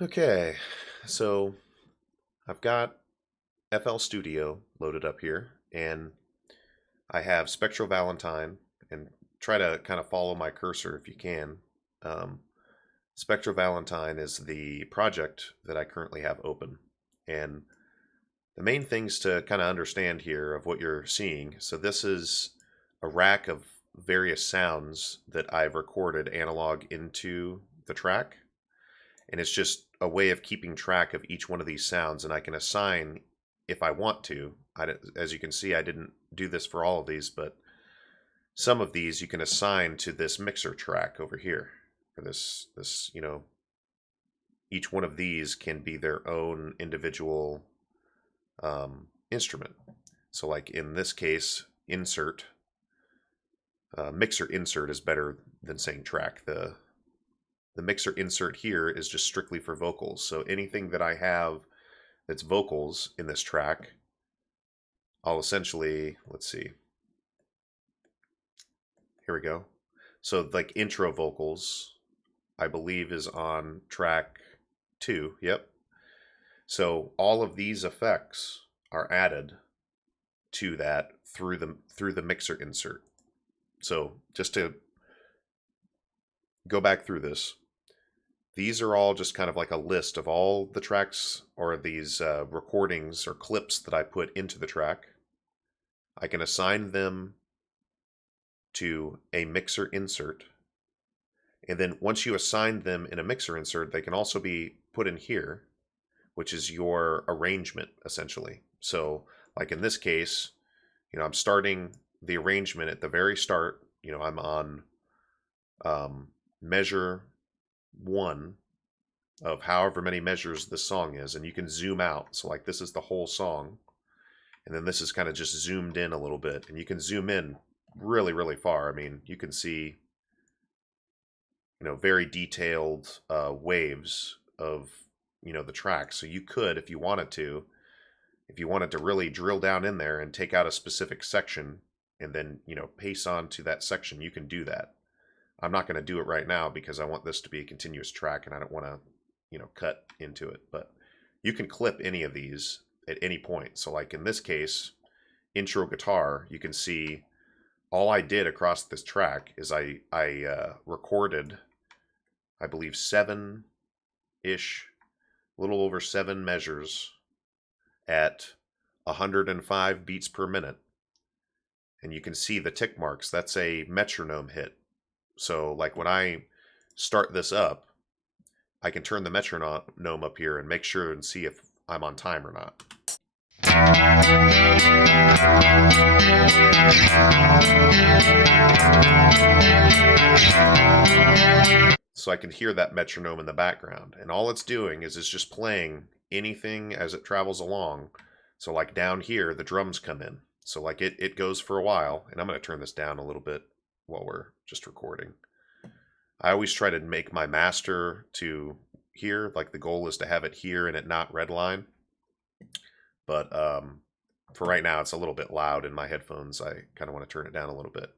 Okay, so I've got FL Studio loaded up here, and I have Spectral Valentine, and try to kind of follow my cursor if you can. Um, Spectral Valentine is the project that I currently have open, and the main things to kind of understand here of what you're seeing. So this is a rack of various sounds that I've recorded analog into the track, and it's just a way of keeping track of each one of these sounds, and I can assign if I want to. As you can see, I didn't do this for all of these, but some of these you can assign to this mixer track over here, or this each one of these can be their own individual instrument. So like in this case, insert, mixer insert is better than saying track. The mixer insert here is just strictly for vocals. So anything that I have that's vocals in this track, I'll essentially, let's see. Here we go. So like intro vocals, I believe is on track 2. Yep. So all of these effects are added to that through the mixer insert. So just to go back through this, these are all just kind of like a list of all the tracks or these recordings or clips that I put into the track. I can assign them to a mixer insert. And then once you assign them in a mixer insert, they can also be put in here, which is your arrangement, essentially. So like in this case, I'm starting the arrangement at the very start. I'm on measure 1 of however many measures the song is, and you can zoom out. So like this is the whole song, and then this is kind of just zoomed in a little bit, and you can zoom in really, really far. I mean, you can see, very detailed waves of, the track. So you could, if you wanted to really drill down in there and take out a specific section and then, paste on to that section, you can do that. I'm not going to do it right now because I want this to be a continuous track and I don't want to, cut into it. But you can clip any of these at any point. So like in this case, intro guitar, you can see all I did across this track is I recorded, I believe 7-ish, a little over 7 measures at 105 beats per minute. And you can see the tick marks. That's a metronome hit. So like when I start this up, I can turn the metronome up here and make sure and see if I'm on time or not. So I can hear that metronome in the background, and all it's doing is it's just playing anything as it travels along. So like down here, the drums come in. So like it goes for a while, and I'm going to turn this down a little bit while we're just recording. I always try to make my master to here, like the goal is to have it here and it not redline. But for right now, it's a little bit loud in my headphones. I kind of want to turn it down a little bit.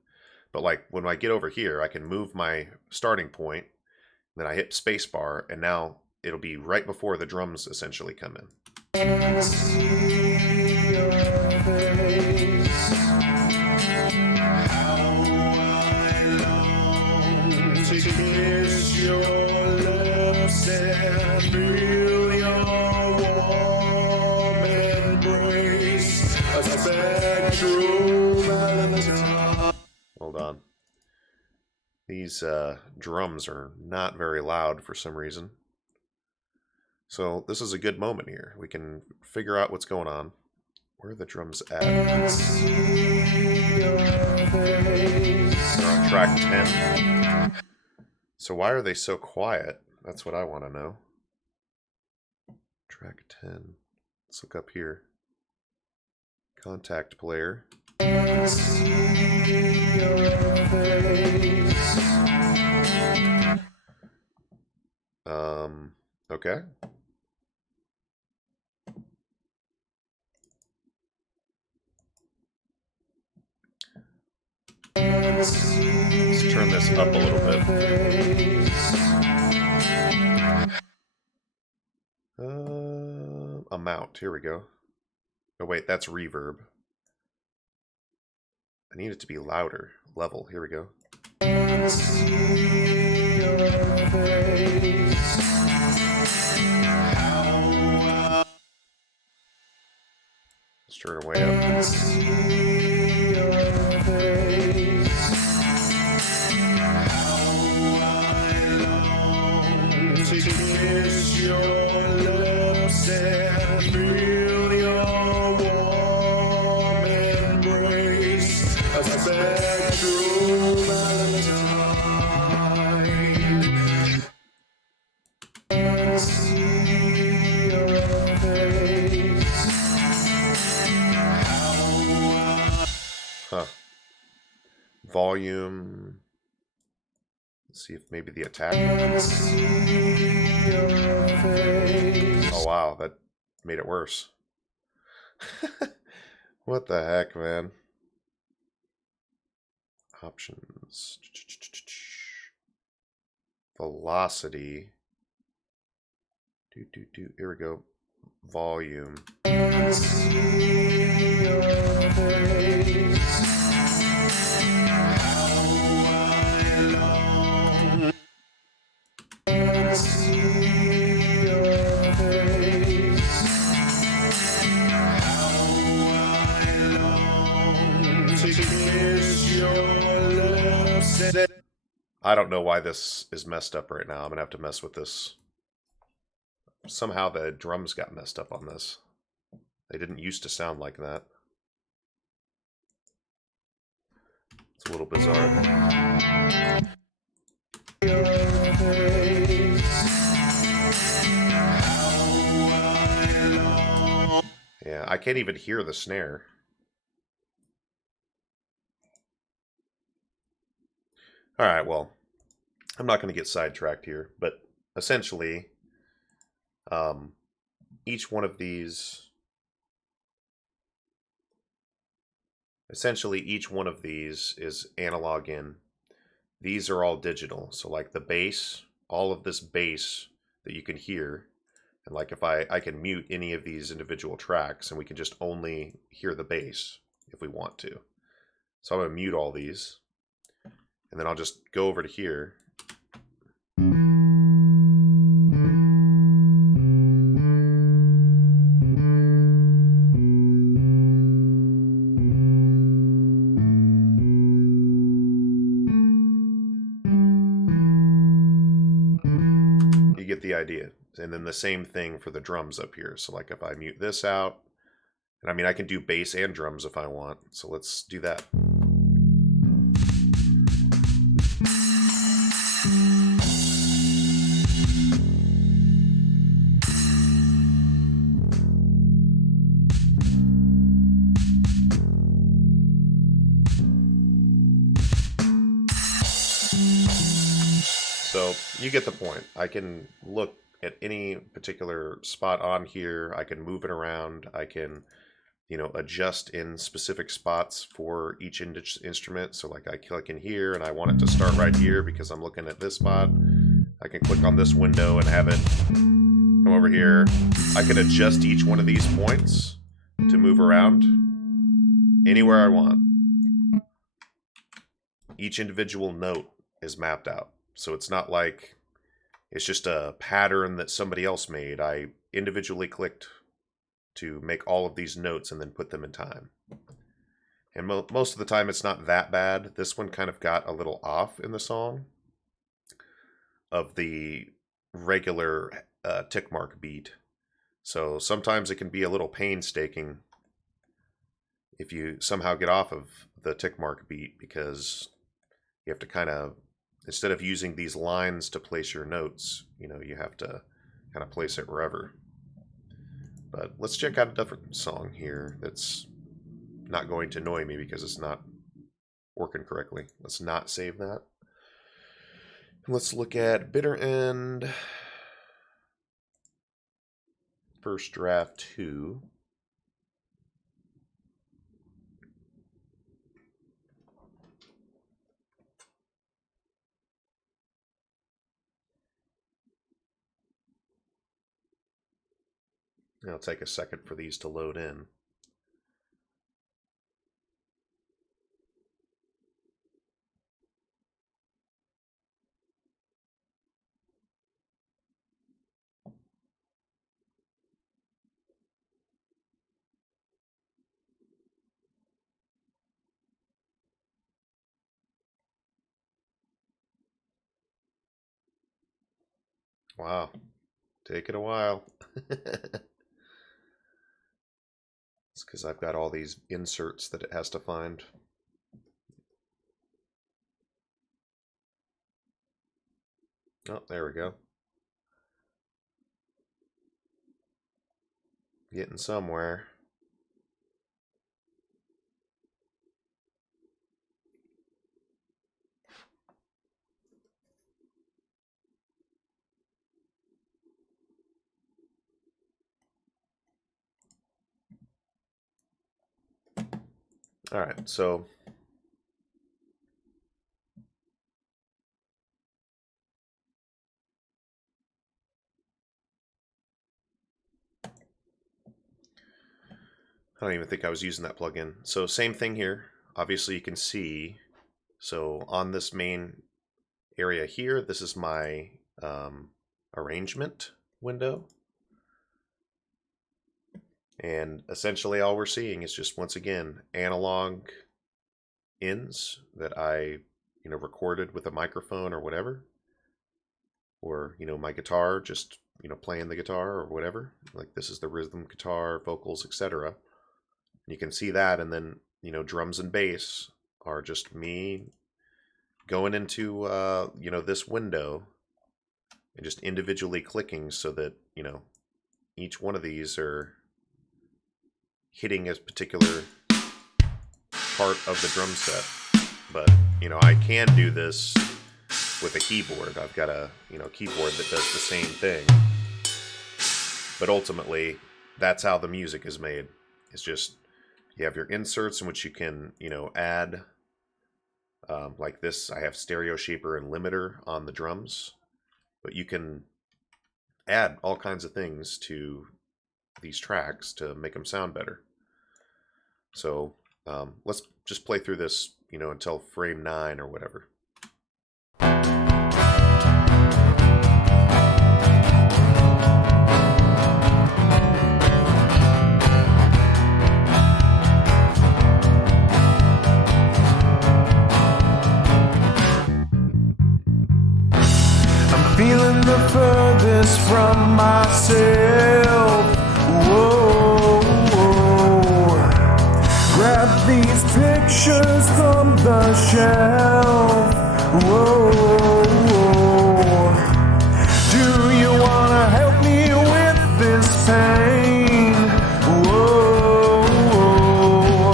But like when I get over here, I can move my starting point, then I hit spacebar, and now it'll be right before the drums essentially come in. Hold on. These drums are not very loud for some reason. So this is a good moment here. We can figure out what's going on. Where are the drums at? They're on track 10. So why are they so quiet? That's what I want to know. Track 10. Let's look up here. Contact player. Okay. Let's turn this up a little bit. amount. Here we go. Oh wait, that's reverb. I need it to be louder. Level. Here we go. Let's turn it way up. Huh. Volume. Let's see if maybe the attack. Oh wow, that made it worse. What the heck, man? Options. Velocity. Here we go. Volume. I don't know why this is messed up right now. I'm gonna have to mess with this. Somehow the drums got messed up on this. They didn't used to sound like that. It's a little bizarre. Yeah, I can't even hear the snare. All right, well, I'm not going to get sidetracked here, but essentially, each one of these, is analog in. These are all digital. So like the bass, all of this bass that you can hear, and like if I can mute any of these individual tracks and we can just only hear the bass if we want to. So I'm going to mute all these. And then I'll just go over to here. You get the idea. And then the same thing for the drums up here. So like if I mute this out, and I mean I can do bass and drums if I want. So let's do that. So you get the point. I can look at any particular spot on here. I can move it around. I can, adjust in specific spots for each instrument. So like I click in here and I want it to start right here because I'm looking at this spot. I can click on this window and have it come over here. I can adjust each one of these points to move around anywhere I want. Each individual note is mapped out. So it's not like it's just a pattern that somebody else made. I individually clicked to make all of these notes and then put them in time. And most of the time it's not that bad. This one kind of got a little off in the song of the regular tick mark beat. So sometimes it can be a little painstaking if you somehow get off of the tick mark beat, because you have to kind of, instead of using these lines to place your notes, you have to kind of place it wherever. But let's check out a different song here that's not going to annoy me because it's not working correctly. Let's not save that. Let's look at Bitter End. First Draft 2. It'll take a second for these to load in. Wow, taking a while. It's because I've got all these inserts that it has to find. Oh, there we go. Getting somewhere. All right, so I don't even think I was using that plugin. So same thing here. Obviously you can see, so on this main area here, this is my arrangement window. And essentially all we're seeing is just, once again, analog ins that I, recorded with a microphone or whatever. Or, my guitar, just, playing the guitar or whatever. Like this is the rhythm guitar, vocals, etc. You can see that, and then, drums and bass are just me going into, this window and just individually clicking so that, each one of these are hitting a particular part of the drum set. But, I can do this with a keyboard. I've got a, keyboard that does the same thing. But ultimately, that's how the music is made. It's just, you have your inserts in which you can, add, like this, I have stereo shaper and limiter on the drums. But you can add all kinds of things to these tracks to make them sound better. So let's just play through this, until frame 9 or whatever. I'm feeling the furthest from myself. Whoa, whoa. Grab these pictures from the shelf. Whoa, whoa. Do you wanna help me with this pain? Whoa, whoa.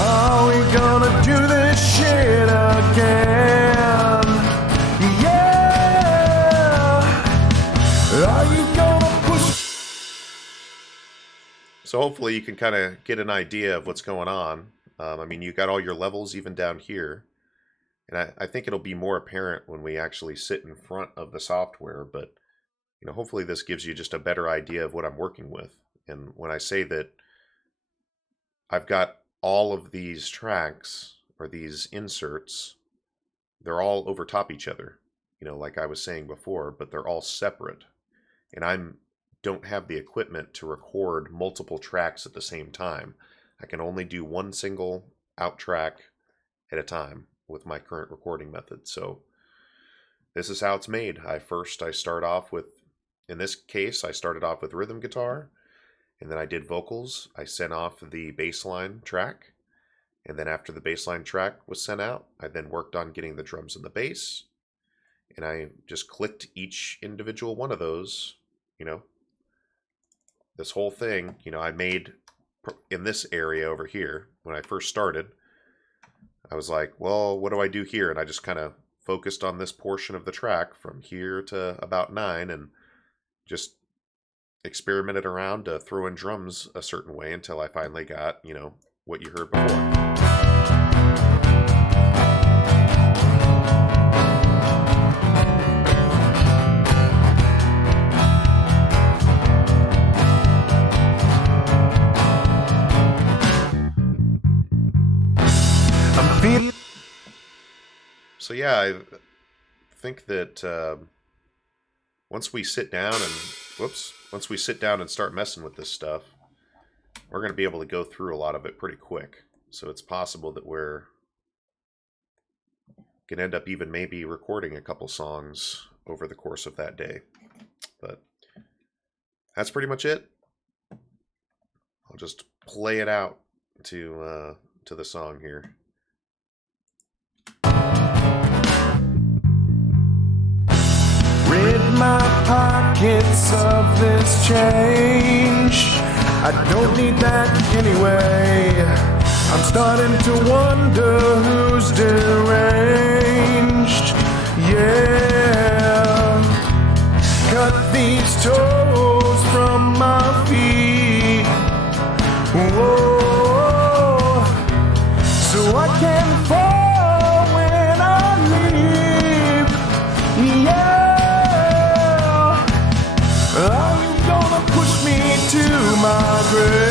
Are we gonna do this shit again? Yeah. Are you gonna push? So hopefully you can kind of get an idea of what's going on. I mean, you got all your levels even down here. And I think it'll be more apparent when we actually sit in front of the software. But, hopefully this gives you just a better idea of what I'm working with. And when I say that I've got all of these tracks or these inserts, they're all over top each other, like I was saying before, but they're all separate. And I don't have the equipment to record multiple tracks at the same time. I can only do one single out track at a time with my current recording method. So this is how it's made. I start off with, in this case, I started off with rhythm guitar, and then I did vocals. I sent off the bassline track, and then after the bassline track was sent out, I then worked on getting the drums and the bass, and I just clicked each individual one of those, this whole thing, I made in this area over here. When I first started, I was like, well, what do I do here? And I just kind of focused on this portion of the track from here to about 9 and just experimented around to throw in drums a certain way until I finally got, what you heard before. So yeah, I think that once we sit down and start messing with this stuff, we're going to be able to go through a lot of it pretty quick. So it's possible that we're going to end up even maybe recording a couple songs over the course of that day. But that's pretty much it. I'll just play it out to the song here. Rid my pockets of this change. I don't need that anyway. I'm starting to wonder who's deranged. Yeah. Cut these toes from my feet. Whoa. So I can fall when I leave. Yeah. Are you gonna push me to my grave?